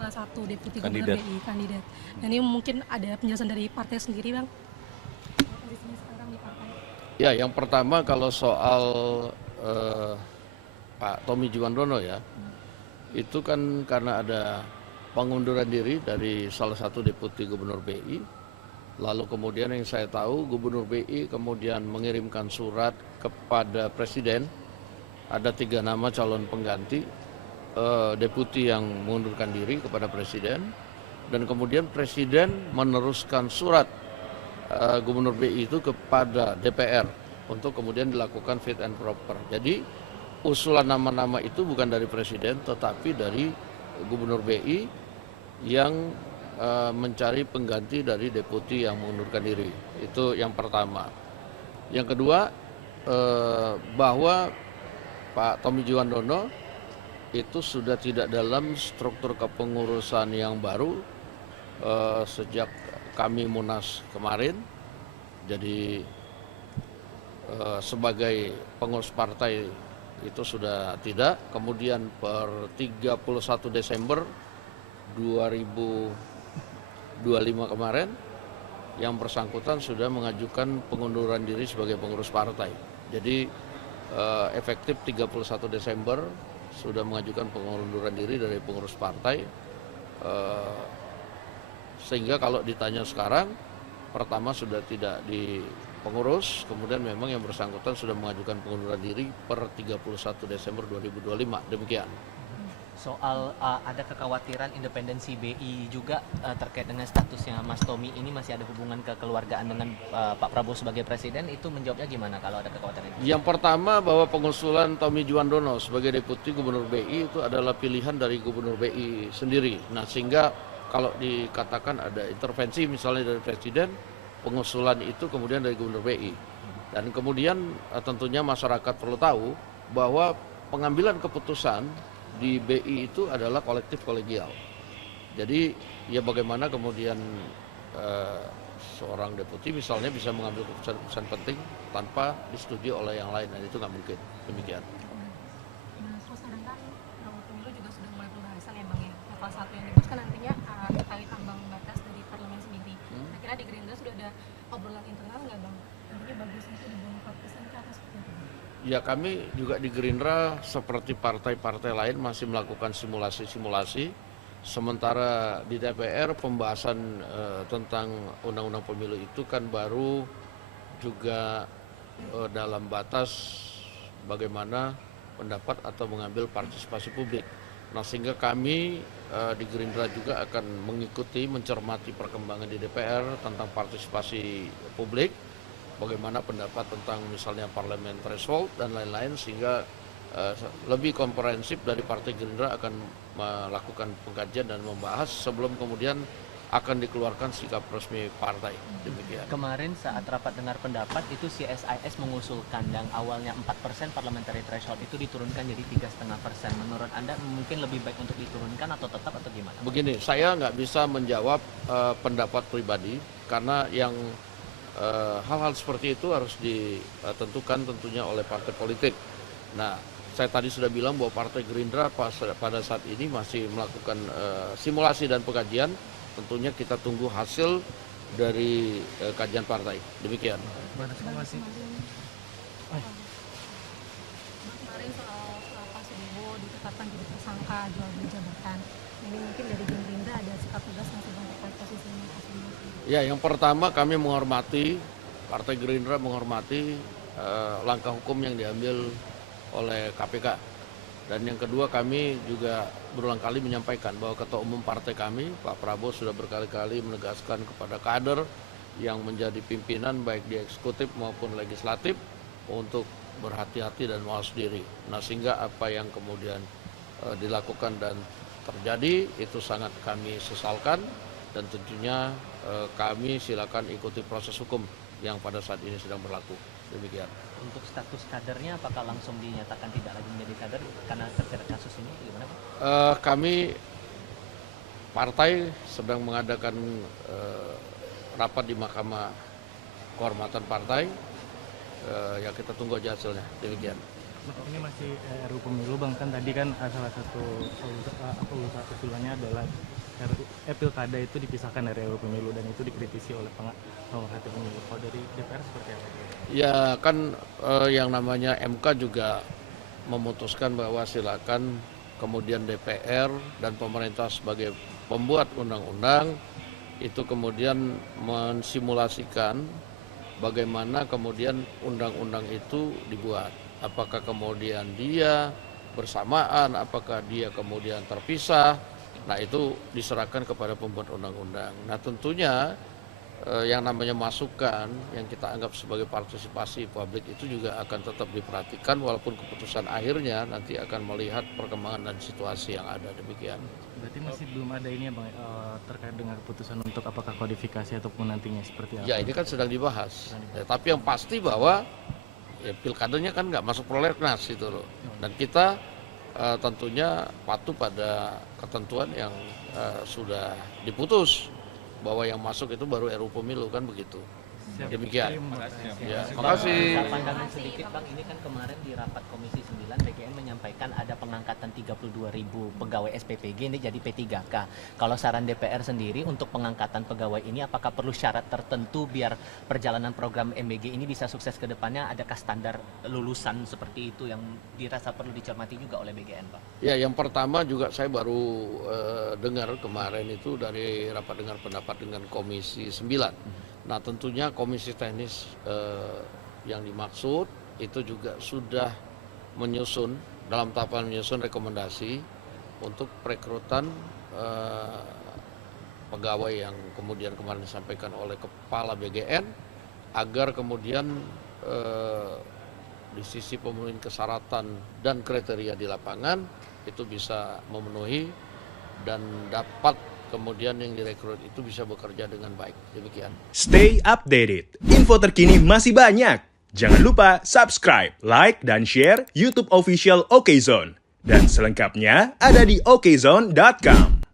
salah satu deputi gubernur Kandidat. BI kandidat. Dan ini mungkin ada penjelasan dari partai sendiri, Bang. Posisinya sekarang di partai. Ya, yang pertama kalau soal eh, Pak Tommy Juwandono ya, itu kan karena ada pengunduran diri dari salah satu deputi gubernur BI, lalu kemudian yang saya tahu gubernur BI kemudian mengirimkan surat kepada presiden, ada 3 nama calon pengganti deputi yang mengundurkan diri kepada presiden, dan kemudian presiden meneruskan surat gubernur BI itu kepada DPR untuk kemudian dilakukan fit and proper. Jadi usulan nama-nama itu bukan dari presiden tetapi dari gubernur BI yang mencari pengganti dari deputi yang mengundurkan diri. Itu yang pertama. Yang kedua, bahwa Pak Tommy Juwandono itu sudah tidak dalam struktur kepengurusan yang baru sejak kami Munas kemarin. Jadi sebagai pengurus partai itu sudah tidak. Kemudian per 31 Desember 2025 kemarin yang bersangkutan sudah mengajukan pengunduran diri sebagai pengurus partai. Jadi efektif 31 Desember sudah mengajukan pengunduran diri dari pengurus partai. Sehingga kalau ditanya sekarang, pertama sudah tidak di pengurus, kemudian memang yang bersangkutan sudah mengajukan pengunduran diri per 31 Desember 2025, demikian. Soal ada kekhawatiran independensi BI juga terkait dengan statusnya Mas Tommy ini masih ada hubungan kekeluargaan dengan Pak Prabowo sebagai presiden, itu menjawabnya gimana kalau ada kekhawatiran itu? Yang pertama bahwa pengusulan Tommy Juwandono sebagai deputi gubernur BI itu adalah pilihan dari gubernur BI sendiri. Nah, sehingga kalau dikatakan ada intervensi misalnya dari presiden, pengusulan itu kemudian dari gubernur BI. Dan kemudian tentunya masyarakat perlu tahu bahwa pengambilan keputusan di BI itu adalah kolektif kolegial. Jadi ya bagaimana kemudian seorang deputi misalnya bisa mengambil keputusan penting tanpa disetujui oleh yang lain, dan itu nggak mungkin. Demikian. Nah, terus kadang kan Prabowo Pemilu juga sudah mulai pembahasan ya, Bang ya. Level 1 yang dibahas kan nantinya terkait ambang batas dari parlemen sendiri. Kira-kira di Gerindra sudah ada obrolan internal nggak, Bang? Nantinya bagusnya itu di bawah 4% ke atas seperti itu. Ya, kami juga di Gerindra seperti partai-partai lain masih melakukan simulasi-simulasi. Sementara di DPR pembahasan tentang undang-undang pemilu itu kan baru juga dalam batas bagaimana pendapat atau mengambil partisipasi publik. Nah, sehingga kami di Gerindra juga akan mengikuti, mencermati perkembangan di DPR tentang partisipasi publik, bagaimana pendapat tentang misalnya parlemen threshold dan lain-lain, sehingga lebih komprehensif dari Partai Gerindra akan melakukan pengkajian dan membahas sebelum kemudian akan dikeluarkan sikap resmi partai. Demikian. Kemarin saat rapat dengar pendapat itu CSIS mengusulkan yang awalnya 4% parliamentary threshold itu diturunkan jadi 3,5%. Menurut Anda mungkin lebih baik untuk diturunkan atau tetap atau gimana? Begini, saya nggak bisa menjawab pendapat pribadi karena yang hal-hal seperti itu harus ditentukan tentunya oleh partai politik. Nah, saya tadi sudah bilang bahwa Partai Gerindra pada saat ini masih melakukan simulasi dan pengkajian. Tentunya kita tunggu hasil dari kajian partai. Demikian. Terima kasih. Kemarin soal Pak Subowo ditetapkan jadi tersangka jual beli jabatan. Ini mungkin dari Gerindra ada sikap tegas masih terkait posisinya Pak Subowo. Ya, yang pertama kami menghormati, Partai Gerindra menghormati langkah hukum yang diambil oleh KPK. Dan yang kedua, kami juga berulang kali menyampaikan bahwa Ketua Umum partai kami, Pak Prabowo, sudah berkali-kali menegaskan kepada kader yang menjadi pimpinan baik di eksekutif maupun legislatif untuk berhati-hati dan mawas diri. Nah, sehingga apa yang kemudian dilakukan dan terjadi itu sangat kami sesalkan, dan tentunya kami silakan ikuti proses hukum yang pada saat ini sedang berlaku. Demikian. Untuk status kadernya apakah langsung dinyatakan tidak lagi menjadi kader karena terjerat kasus ini, gimana Pak? Kami partai sedang mengadakan rapat di Mahkamah Kehormatan Partai. Ya, kita tunggu aja hasilnya. Demikian. Ini masih RUU Pemilu Bang, kan tadi kan salah satu usulannya adalah pilkada itu dipisahkan dari RUU Pemilu dan itu dikritisi oleh pemerhati pemilu. Kalau dari DPR seperti apa? Ya kan yang namanya MK juga memutuskan bahwa silakan kemudian DPR dan pemerintah sebagai pembuat undang-undang itu kemudian mensimulasikan bagaimana kemudian undang-undang itu dibuat. Apakah kemudian dia bersamaan, apakah dia kemudian terpisah. Nah itu diserahkan kepada pembuat undang-undang. Nah tentunya yang namanya masukan yang kita anggap sebagai partisipasi publik itu juga akan tetap diperhatikan walaupun keputusan akhirnya nanti akan melihat perkembangan dan situasi yang ada, demikian. Berarti masih belum ada ini ya Bang, terkait dengan keputusan untuk apakah kodifikasi ataupun nantinya seperti apa? Ya ini kan sedang dibahas. Ya, tapi yang pasti bahwa ya, pilkadanya kan nggak masuk prolegnas itu loh. Dan kita tentunya patuh pada ketentuan yang sudah diputus bahwa yang masuk itu baru RUU Pemilu kan begitu. Demikian. Ya, makasih. Pandangan sedikit Bang, ini kan kemarin di rapat Komisi 9 BGN menyampaikan ada pengangkatan 32.000 pegawai SPPG ini jadi P3K. Kalau saran DPR sendiri untuk pengangkatan pegawai ini apakah perlu syarat tertentu biar perjalanan program MBG ini bisa sukses ke depannya? Adakah standar lulusan seperti itu yang dirasa perlu dicermati juga oleh BGN Pak? Ya yang pertama juga saya baru dengar kemarin itu dari rapat dengar pendapat dengan Komisi 9. Nah tentunya komisi teknis yang dimaksud itu juga sudah menyusun dalam tahapan menyusun rekomendasi untuk perekrutan pegawai yang kemudian kemarin disampaikan oleh Kepala BGN agar kemudian di sisi pemenuhan kesyaratan dan kriteria di lapangan itu bisa memenuhi dan dapat kemudian yang direkrut itu bisa bekerja dengan baik. Demikian. Stay updated. Info terkini masih banyak. Jangan lupa subscribe, like, dan share YouTube official OKZone. Dan selengkapnya ada di okezone.com.